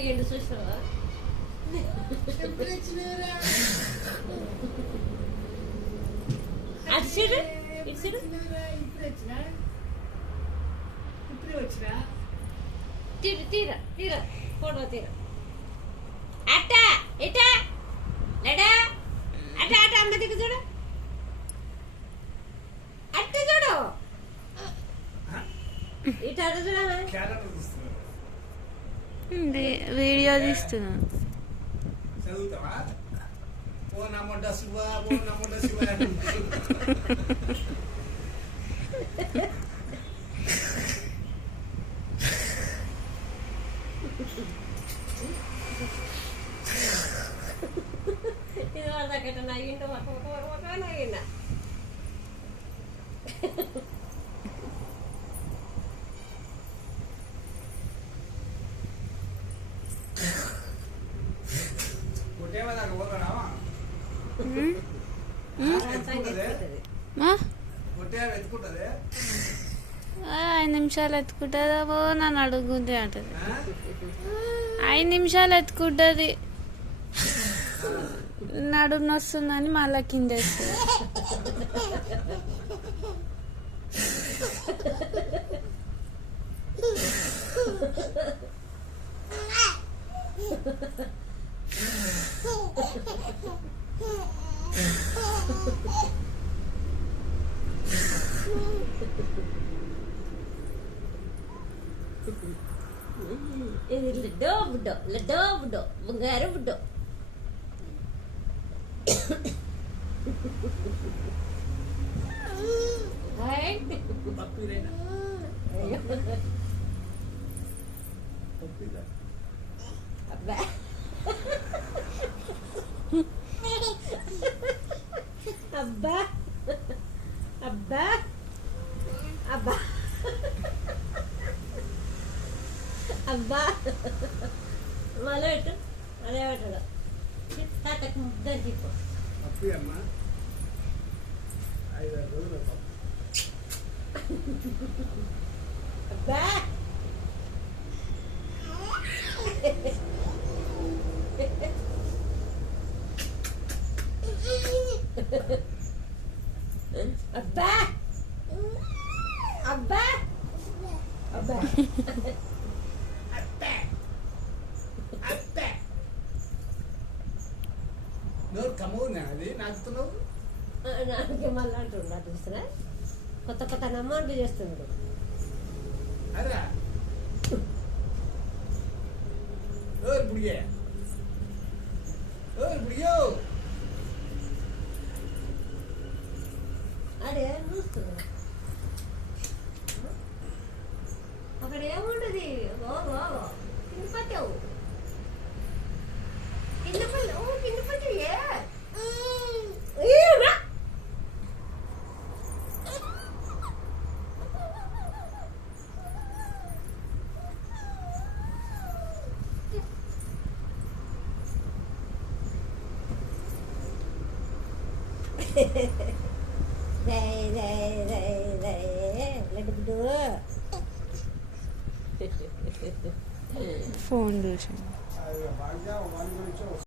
అయ్యిండు చూసినావా? అటు చూడు, ఇటు చూడు. తీరా తీరా ఫోటో తీరా. అట్ట ఇట లేడా అట్ట అట్ట అమ్మ దిక్కు చూడు, అట్ట చూడు, ఇట అట్ట చూడ. వీడియో తీస్తున్నా. ఇది వాళ్ళకట నయ్యిండు ఒక నయ్యిండ. ఐదు నిమిషాలు ఎత్తుకుంటుందా నన్ను అడుగుంది అంటది. 5 నిమిషాలు ఎత్తుకుంటుంది, నడుము నొస్తుందని మళ్ళా కింద వేస్తుంది. ఇది లడ్డో బుడ్డో, లడ్డో బుడ్డో, బంగారు బుడ్డో. అబ్బా అబ్బా అబ్బా అబ్బా అబ్బా మళ్ళీ పెట్టు, అదే పెట్టడు. తాతకు ముద్దరు చెప్పు. అబ్బా అబ్బా అబ్బా అబ్బా నాకే మళ్ళీ అంటుండ చూస్తున్నా. కొత్త కొత్త నమ్మాలు చేస్తున్నాడు. అదే చూస్తున్నా. అక్కడ ఏముంటది? కింద పట్టావు, కింద పట్టావు, కింద పట్టావే. ఫోన్ చూసి